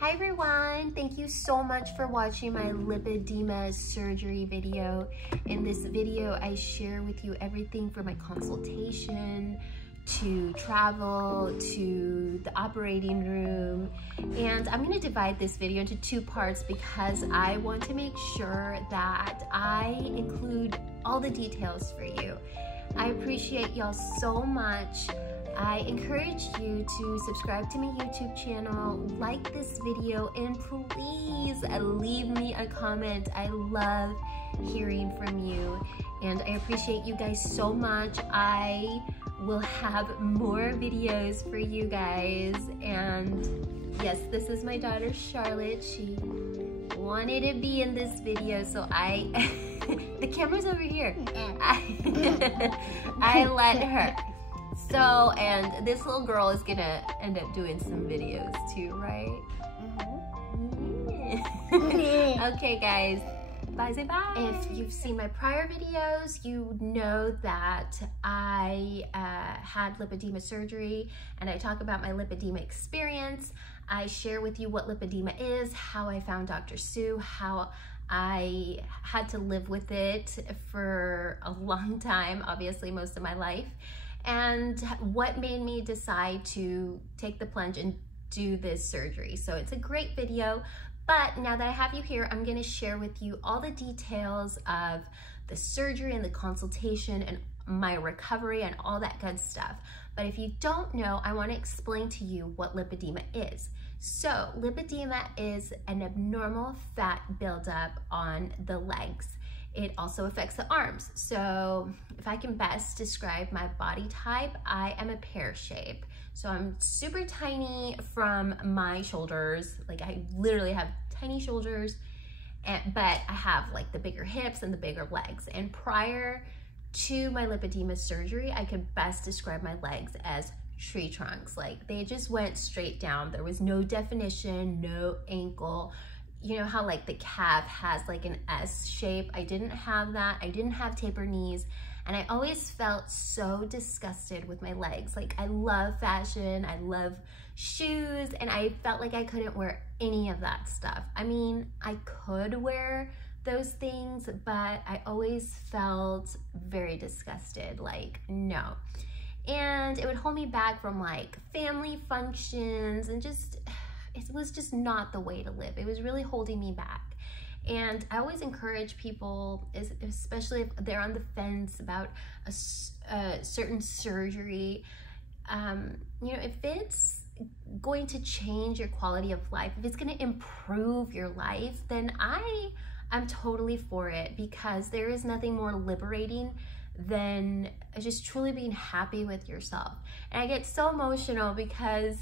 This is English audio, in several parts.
Hi everyone, thank you so much for watching my lipedema surgery video. In this video, I share with you everything from my consultation to travel to the operating room. And I'm gonna divide this video into two parts because I want to make sure that I include all the details for you. I appreciate y'all so much. I encourage you to subscribe to my YouTube channel, like this video, and please leave me a comment. I love hearing from you, and I appreciate you guys so much. I will have more videos for you guys, and yes, this is my daughter Charlotte. She wanted to be in this video, so the camera's over here. I let her. So, and this little girl is gonna end up doing some videos too, right? Yeah. Okay guys, bye, say bye. If you've seen my prior videos, you know that I had lipedema surgery, and I talk about my lipedema experience. I share with you what lipedema is, how I found Dr. Sue, how I had to live with it for a long time, obviously most of my life, and what made me decide to take the plunge and do this surgery. So it's a great video, but now that I have you here, I'm gonna share with you all the details of the surgery and the consultation and my recovery and all that good stuff. But if you don't know, I wanna explain to you what lipedema is. So lipedema is an abnormal fat buildup on the legs. It also affects the arms. So if I can best describe my body type, I am a pear shape. So I'm super tiny from my shoulders. Like I literally have tiny shoulders, but I have like the bigger hips and the bigger legs. And prior to my lipedema surgery, I could best describe my legs as tree trunks. Like they just went straight down. There was no definition, no ankle. You know how like the calf has like an S shape? I didn't have that. I didn't have taper knees. And I always felt so disgusted with my legs. Like I love fashion, I love shoes, and I felt like I couldn't wear any of that stuff. I mean, I could wear those things, but I always felt very disgusted, like no. And it would hold me back from like family functions, and just, it was just not the way to live. It was really holding me back. And I always encourage people, especially if they're on the fence about a certain surgery, you know, if it's going to change your quality of life, if it's going to improve your life, then I'm totally for it, because there is nothing more liberating than just truly being happy with yourself. And I get so emotional because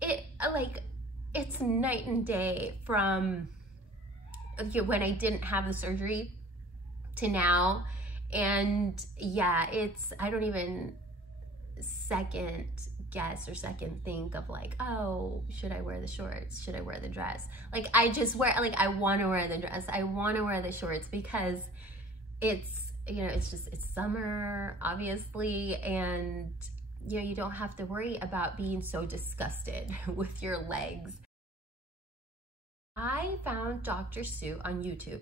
it's night and day from when I didn't have the surgery to now. And yeah, I don't even second guess or second think of like, oh, should I wear the shorts? Should I wear the dress? Like I just wear, like I want to wear the dress. I want to wear the shorts because it's, you know, it's summer, obviously, and you know, you don't have to worry about being so disgusted with your legs. I found Dr. Sue on YouTube.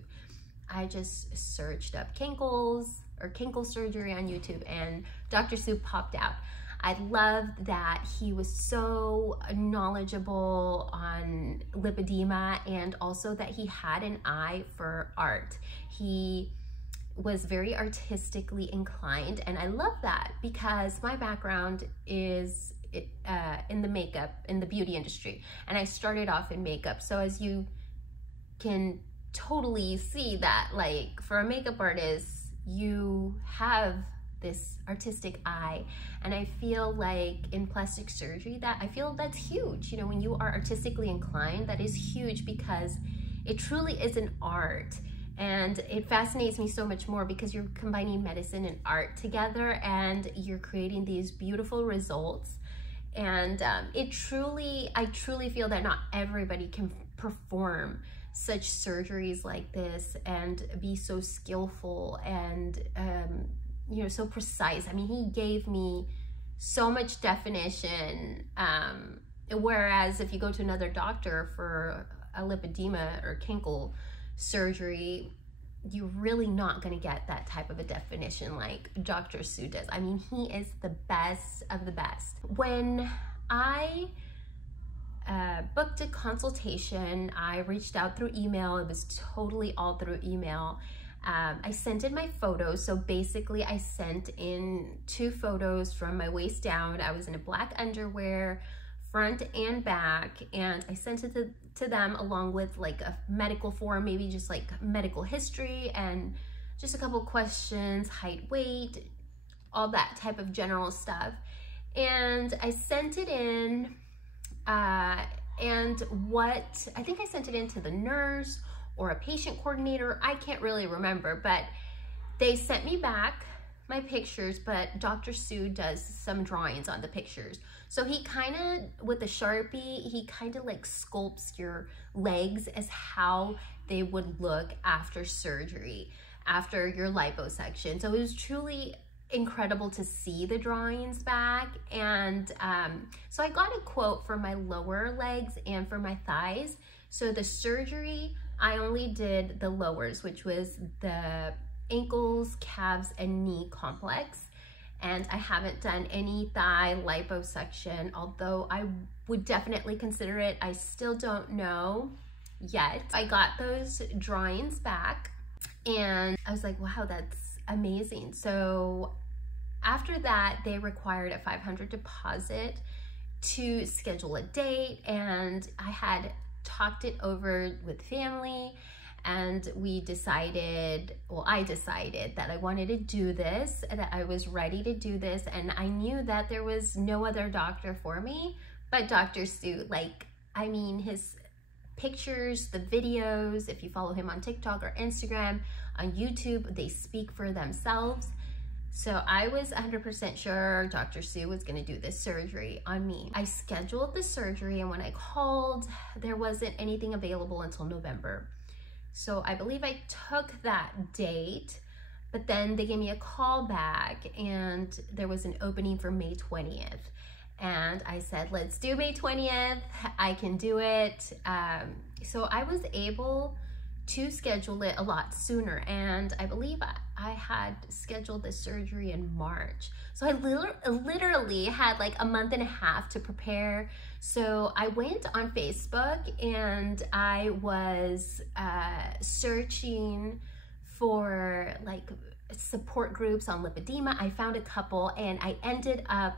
I just searched up Cankle surgery on YouTube, and Dr. Sue popped out. I loved that he was so knowledgeable on lipedema, and also that he had an eye for art. He was very artistically inclined, and I love that because my background is in the beauty industry, and I started off in makeup. So as you can totally see that, like for a makeup artist, you have this artistic eye, and I feel like in plastic surgery that's huge. You know, when you are artistically inclined, that is huge because it truly is an art. And it fascinates me so much more because you're combining medicine and art together, and you're creating these beautiful results. And I truly feel that not everybody can perform such surgeries like this and be so skillful and you know, so precise. I mean, he gave me so much definition Whereas if you go to another doctor for a lipedema or Cankle surgery, you're really not going to get that type of a definition like Dr. Sue does. I mean, he is the best of the best. When I booked a consultation, I reached out through email. It was totally all through email. I sent in my photos. So basically I sent in 2 photos from my waist down. I was in a black underwear, front and back, and I sent it to them along with like a medical form, maybe just like medical history and just a couple questions, height, weight, all that type of general stuff. And I sent it in, and what, I think I sent it in to the nurse or a patient coordinator, I can't really remember, but they sent me back my pictures, but Dr. Sue does some drawings on the pictures. So he kind of, with a Sharpie, he kind of like sculpts your legs as how they would look after surgery, after your liposuction. So it was truly incredible to see the drawings back. And so I got a quote for my lower legs and for my thighs. So the surgery, I only did the lowers, which was the ankles, calves, and knee complex. And I haven't done any thigh liposuction, although I would definitely consider it. I still don't know yet. I got those drawings back and I was like, wow, that's amazing. So after that, they required a $500 deposit to schedule a date, and I had talked it over with family, and we decided, well, I decided that I wanted to do this, that I was ready to do this, and I knew that there was no other doctor for me but Dr. Sue. Like, I mean, his pictures, the videos, if you follow him on TikTok or Instagram, on YouTube, they speak for themselves. So I was 100% sure Dr. Sue was gonna do this surgery on me. I scheduled the surgery, and when I called, there wasn't anything available until November. So I believe I took that date, but then they gave me a call back and there was an opening for May 20th. And I said, let's do May 20th, I can do it. So I was able to schedule it a lot sooner, and I believe I had scheduled the surgery in March. So I literally had like a month and a half to prepare. So I went on Facebook and I was searching for like support groups on lipedema. I found a couple, and I ended up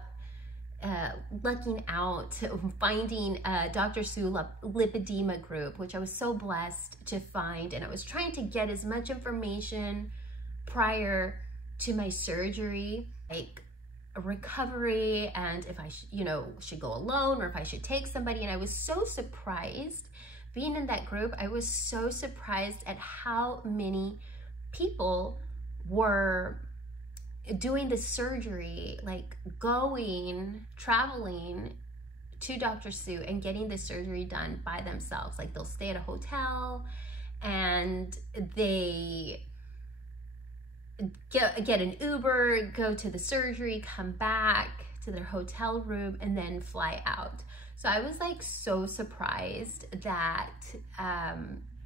lucking out, finding a Dr. Sue lipedema group, which I was so blessed to find. And I was trying to get as much information prior to my surgery, like a recovery, and if I should go alone or if I should take somebody. And I was so surprised being in that group. I was so surprised at how many people were doing the surgery, like traveling to Dr. Sue and getting the surgery done by themselves. Like, they'll stay at a hotel and they get an Uber, go to the surgery, come back to their hotel room, and then fly out. So I was like so surprised that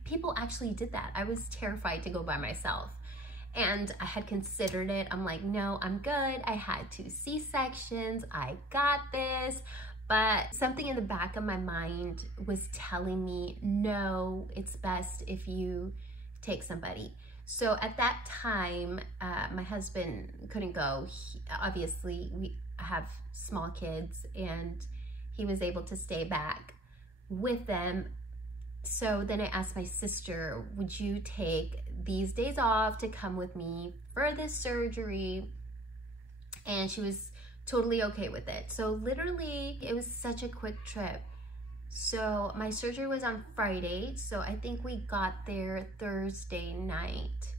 people actually did that. I was terrified to go by myself. And I had considered it. I'm like, no, I'm good. I had 2 C-sections. I got this. But something in the back of my mind was telling me, no, it's best if you take somebody. So at that time, my husband couldn't go. Obviously, we have small kids, and he was able to stay back with them. So then I asked my sister, would you take these days off to come with me for this surgery? And she was totally okay with it. So literally, it was such a quick trip. So my surgery was on Friday, so I think we got there Thursday night.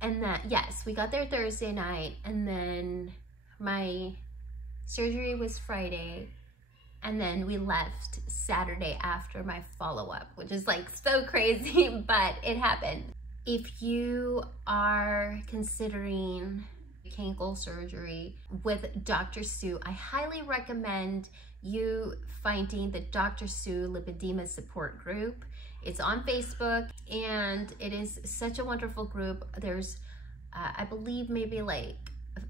And yes, we got there Thursday night, and then my surgery was Friday. And then we left Saturday after my follow-up, which is like so crazy, but it happened. If you are considering Cankle surgery with Dr. Sue. I highly recommend you finding the Dr. Sue Lipedema support group. It's on Facebook, and it is such a wonderful group. There's, I believe, maybe like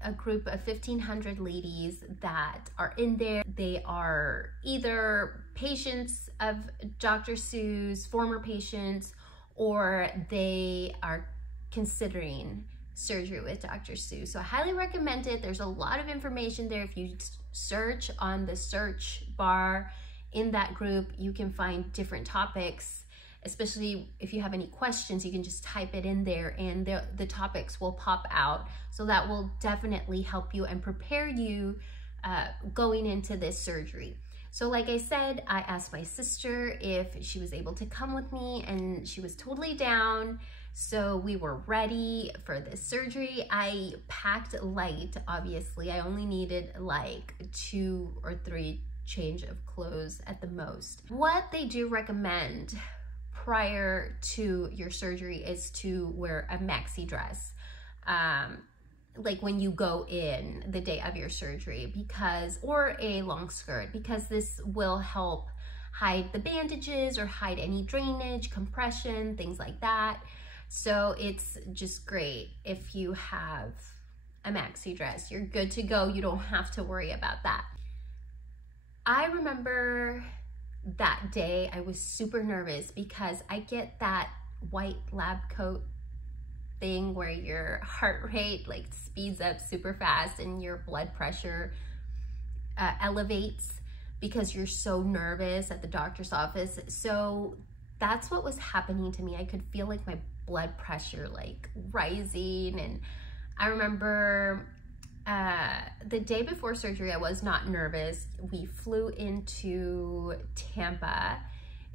a group of 1,500 ladies that are in there. They are either patients of Dr. Sue's, former patients, or they are considering surgery with Dr. Sue. So I highly recommend it. There's a lot of information there. If you search on the search bar in that group, you can find different topics. Especially if you have any questions, you can just type it in there and the topics will pop out. So that will definitely help you and prepare you going into this surgery. So like I said, I asked my sister if she was able to come with me, and she was totally down. So we were ready for this surgery. I packed light, obviously. I only needed like 2 or 3 change of clothes at the most. What they do recommend prior to your surgery is to wear a maxi dress, like when you go in the day of your surgery, or a long skirt, because this will help hide the bandages or hide any drainage, compression, things like that. So it's just great if you have a maxi dress. You're good to go. You don't have to worry about that. I remember that day I was super nervous because I get that white lab coat thing where your heart rate like speeds up super fast and your blood pressure elevates because you're so nervous at the doctor's office. So that's what was happening to me. I could feel like my blood pressure like rising. And I remember the day before surgery, I was not nervous. We flew into Tampa,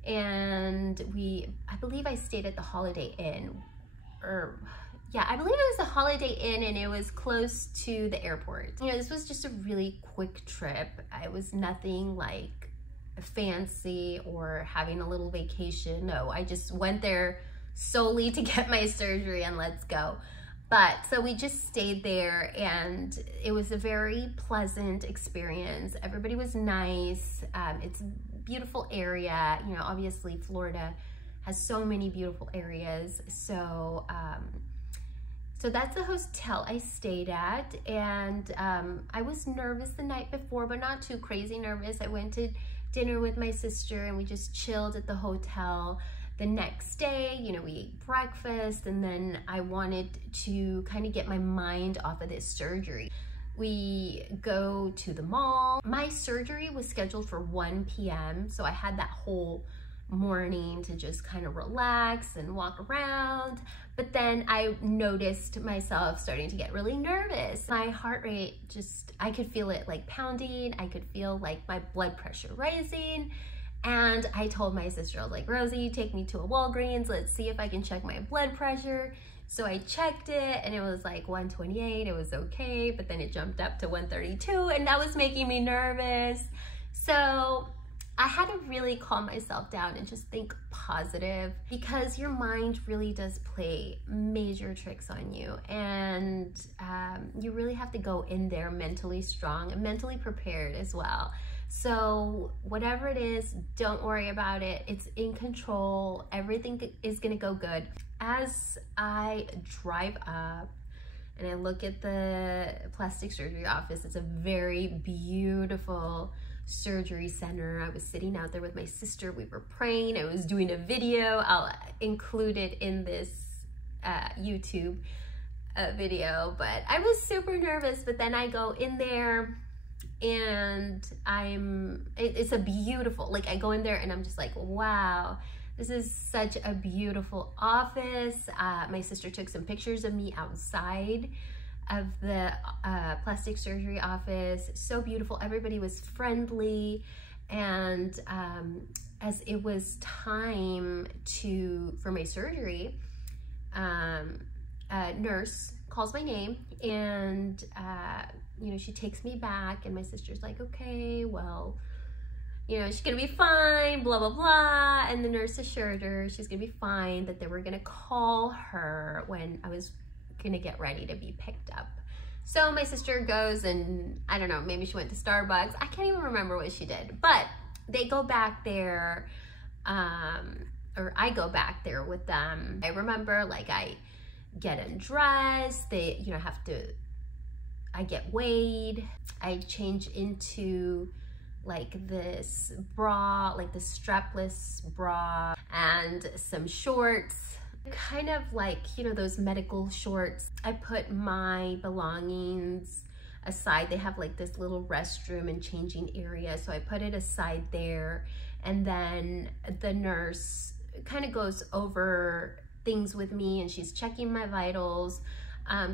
and I believe I stayed at the Holiday Inn, I believe it was the Holiday Inn, and it was close to the airport. You know, this was just a really quick trip. It was nothing like fancy or having a little vacation. No, I just went there solely to get my surgery and let's go. But so we just stayed there, and it was a very pleasant experience. Everybody was nice. It's a beautiful area. You know, obviously Florida has so many beautiful areas. So, so that's the hotel I stayed at. And I was nervous the night before, but not too crazy nervous. I went to dinner with my sister, and we just chilled at the hotel. The next day, you know, we ate breakfast, and then I wanted to kind of get my mind off of this surgery. We go to the mall. My surgery was scheduled for 1 p.m. So I had that whole morning to just kind of relax and walk around. But then I noticed myself starting to get really nervous. My heart rate I could feel it like pounding. I could feel like my blood pressure rising. And I told my sister, I was like, Rosie, take me to a Walgreens. Let's see if I can check my blood pressure. So I checked it, and it was like 128. It was okay, but then it jumped up to 132, and that was making me nervous. So I had to really calm myself down and just think positive, because your mind really does play major tricks on you. And you really have to go in there mentally strong and mentally prepared as well. So whatever it is, don't worry about it. It's in control. Everything is gonna go good. As I drive up and I look at the plastic surgery office, it's a very beautiful surgery center. I was sitting out there with my sister. We were praying. I was doing a video. I'll include it in this YouTube video, but I was super nervous. But then I go in there, and it's a beautiful, like I go in there and I'm just like, wow, this is such a beautiful office. My sister took some pictures of me outside of the plastic surgery office. So beautiful. Everybody was friendly. And as it was time for my surgery, a nurse calls my name, and you know, she takes me back, and my sister's like, okay, well, you know, she's gonna be fine, blah, blah, blah. And the nurse assured her she's gonna be fine, that they were gonna call her when I was gonna get ready to be picked up. So my sister goes and, I don't know, maybe she went to Starbucks. I can't even remember what she did, but they go back there, or I go back there with them. I remember, like, I get undressed, they, you know, I get weighed, I change into like this bra, like the strapless bra, and some shorts, kind of like, you know, those medical shorts. I put my belongings aside. They have like this little restroom and changing area, so I put it aside there, and then the nurse kind of goes over things with me and she's checking my vitals.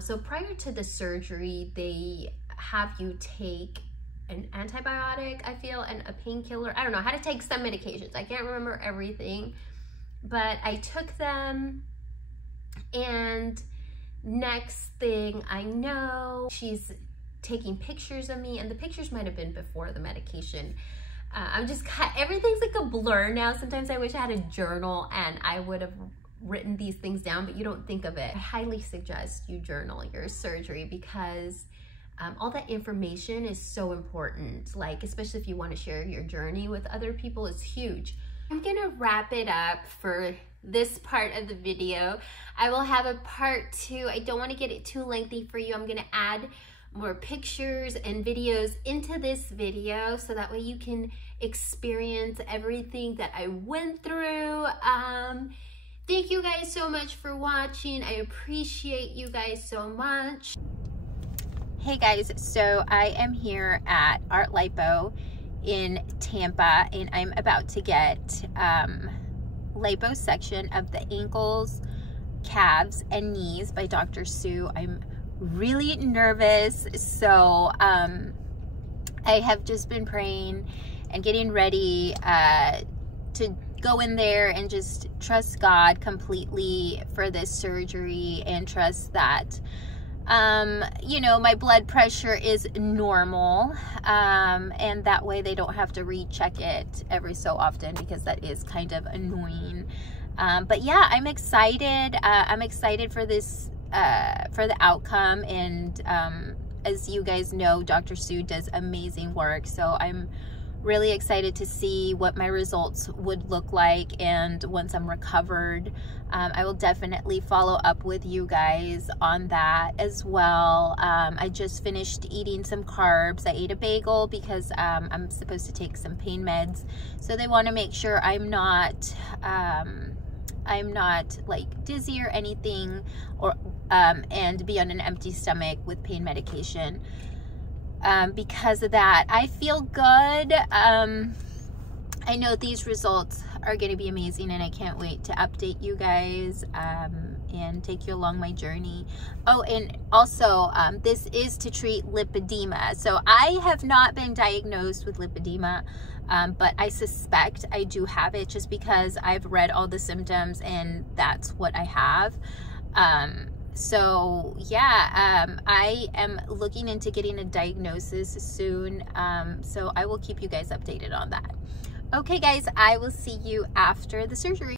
So prior to the surgery, they have you take an antibiotic, I feel, and a painkiller. I don't know how to take some medications. I can't remember everything, but I took them, and next thing I know, she's taking pictures of me, and the pictures might have been before the medication. Everything's like a blur now. Sometimes I wish I had a journal and I would have written these things down, but you don't think of it. I highly suggest you journal your surgery, because all that information is so important, like especially if you want to share your journey with other people, is huge. I'm gonna wrap it up for this part of the video. I will have a part 2. I don't want to get it too lengthy for you. I'm gonna add more pictures and videos into this video so that way you can experience everything that I went through. Thank you guys so much for watching. I appreciate you guys so much. Hey guys, so I am here at Art Lipo in Tampa, and I'm about to get liposuction of the ankles, calves, and knees by Dr. Sue. I'm really nervous, so I have just been praying and getting ready to go in there and just trust God completely for this surgery, and trust that you know, my blood pressure is normal, and that way they don't have to recheck it every so often, because that is kind of annoying. But yeah, I'm excited. I'm excited for this, for the outcome, and as you guys know, Dr. Sue does amazing work, so I'm really excited to see what my results would look like, and once I'm recovered, I will definitely follow up with you guys on that as well. I just finished eating some carbs. I ate a bagel because I'm supposed to take some pain meds, so they want to make sure I'm not like dizzy or anything, or and be on an empty stomach with pain medication. Because of that, I feel good. I know these results are going to be amazing, and I can't wait to update you guys and take you along my journey. Oh, and also, this is to treat lipedema. So I have not been diagnosed with lipedema, but I suspect I do have it, just because I've read all the symptoms and that's what I have. So yeah, I am looking into getting a diagnosis soon, so I will keep you guys updated on that. Okay guys, I will see you after the surgery.